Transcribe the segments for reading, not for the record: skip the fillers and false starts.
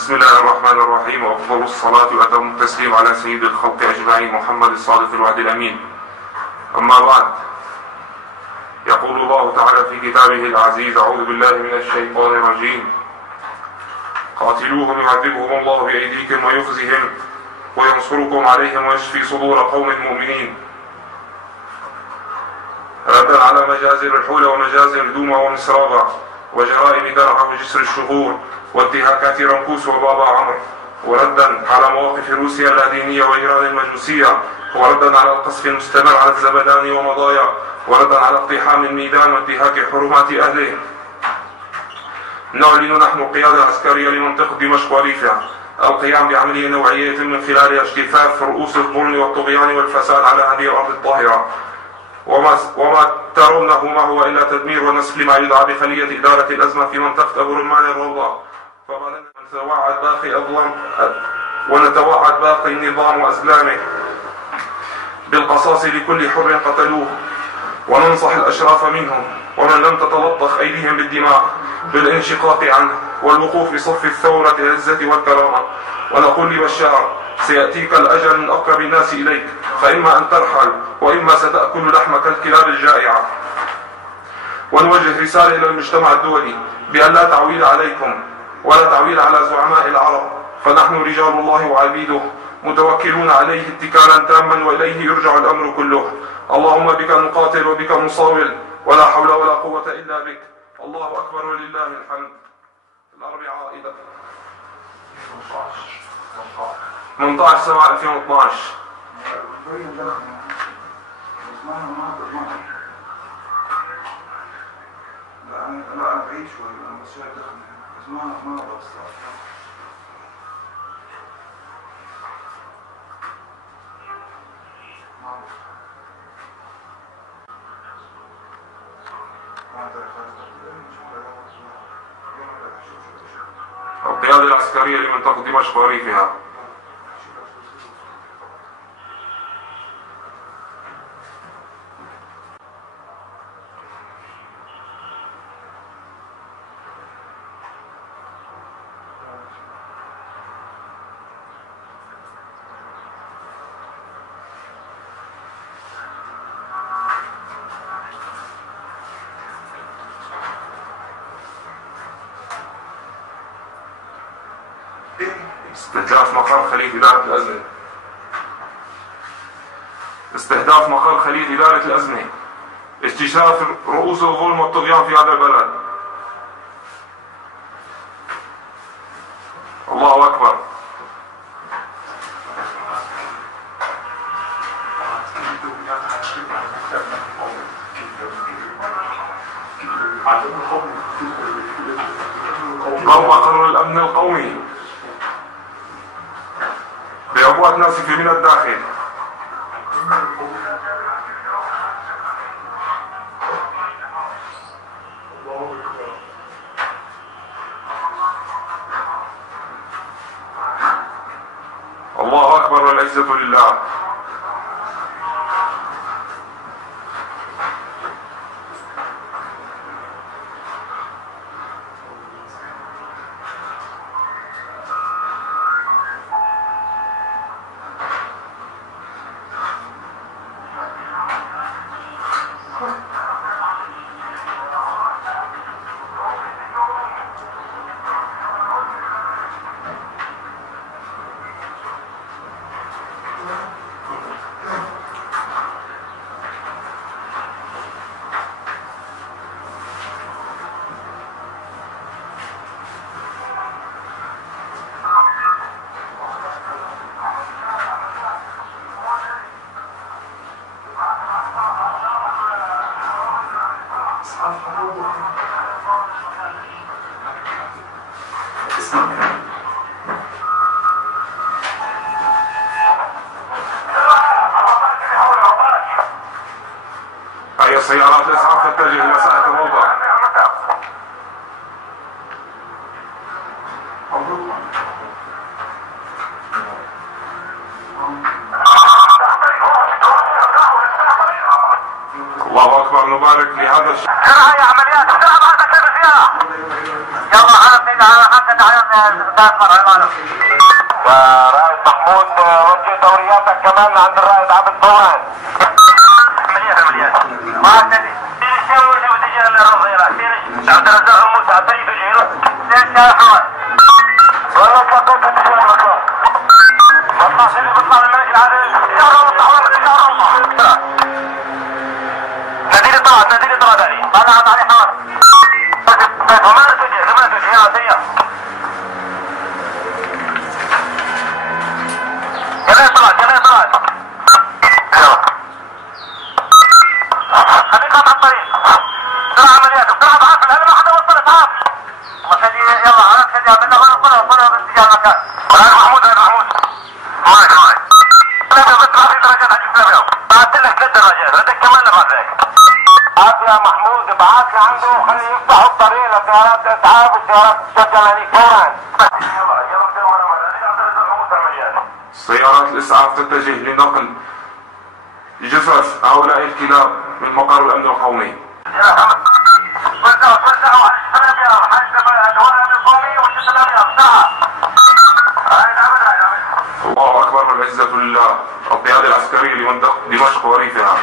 بسم الله الرحمن الرحيم، وأفضل الصلاة وأتم التسليم على سيد الخلق أجمعين محمد الصادق الوعد الأمين. أما بعد، يقول الله تعالى في كتابه العزيز: أعوذ بالله من الشيطان الرجيم: قاتلوهم يعذبهم الله بأيديكم ويخزهم وينصركم عليهم ويشفي صدور قوم مؤمنين. ردا على مجازر الحول ومجازر دوما ومسراغا وجرائم درعا وجسر الشغور وانتهاكات رنكوس وبابا عمرو، وردا على مواقف روسيا اللادينية وإيران المجوسية، وردا على القصف المستمر على الزبدان ومضايا، وردا على اقتحام الميدان وانتهاك حرمات أهله. نعلن نحن القيادة العسكرية لمنطقة دمشق وريفها القيام بعملية نوعية من خلالها اجتثاث رؤوس الظلم والطغيان والفساد على هذه الأرض الطاهرة، وما ترونه ما هو إلا تدمير ونسف لما يدعى بخلية إدارة الأزمة في منطقة أبو رمان الروضة. ونتوعد باقي النظام وأزلامه بالقصاص لكل حر قتلوه، وننصح الأشراف منهم ومن لم تتلطخ أيديهم بالدماء بالانشقاق عنه والوقوف بصف الثورة العزة والكرامة، ونقول لبشار: سيأتيك الأجل من أقرب الناس إليك، فإما أن ترحل وإما ستأكل لحمك الكلاب الجائعة. ونوجه رسالة إلى المجتمع الدولي بأن لا تعويل عليكم ولا تعويل على زعماء العرب، فنحن رجال الله وعبيده متوكلون عليه اتكالا تاما، وإليه يرجع الأمر كله. اللهم بك نقاتل وبك نصاول، ولا حول ولا قوة إلا بك. الله أكبر ولله الحمد. الأربعاء 18/7/2012. لا أنا بعيد شوي، أنا بس شوي دخل بس ما أقدر أستوعب. القيادة العسكرية لمنطقة دمشق وريفها. استهداف مقر خلية إدارة الأزمة. استهداف مقر خلية إدارة الأزمة، اكتشاف رؤوس الظلم والطغيان في هذا البلد. الله أكبر. ضم مقر الأمن القومي بأموات ناسفة من الداخل. الله أكبر والعزة لله. أي سيارات الإسعاف تتجه إلى ساحة الموضع. الله أكبر. نبارك لهذا الشيء. عمليات بسرعة بعد الرجال. يلا عرفني ورائد محمود وجه دورياتك كمان عند الرائد عبد الطوران. عمليات ما تدري تسوي وتجي للرضيرة عبد الرزاق موسى تريد تجيله حوالي والله تقول تجي للرضيرة والله اللي بيطلع الملك العادل يا رب يا رب ناديني طلع داري طلعت علي حوالي وما تجي يا سيئة كمان طلعت خليك قطع الطريق بسرعة عملياته بسرعة بعافل هذا ما حدا وصلت عاف وخلي يلا عرفت خلي عملنا وصلها باتجاه المكان هذا محمود معك لا بس ما في درجات عجيب لا بعت لك 3 درجات بدك كمان نبعث لك هات يا محمود ابعث لعنده وخليه يفتحوا الطريق لسيارات الاسعاف والسيارات تشغل هذيك فورا سيارات الإسعاف تتجه لنقل جثث هؤلاء الكلاب من مقر الأمن القومي. الله أكبر والعزة لله. القيادة العسكرية لمنطقة دمشق وريفها.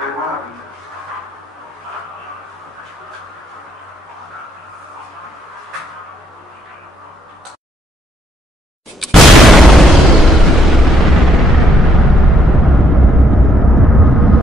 ايوه